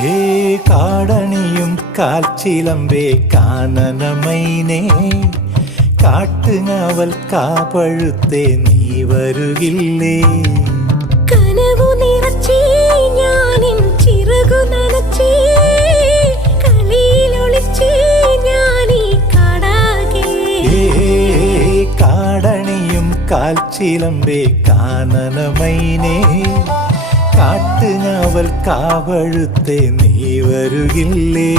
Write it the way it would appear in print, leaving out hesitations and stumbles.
ഏ കാടണിയും കാൽച്ചിലമ്പേ കാനനമൈനേ കാട്ടുങ്ങാവൽ കാപ്പഴുത്തേ നീ വരുകില്ലേ? കനവു നിറച്ചേ ഞാനിൻ ചിറകു നനച്ചേ കളിയിലൊളിച്ചേ ഞാനീ കാടാകെ. കാടണിയും കാൽച്ചിലമ്പേ കാനനമൈനേ കാട്ടുങ്ങാവൽ കാവഴുത്തേ നീ വരുകില്ലേ?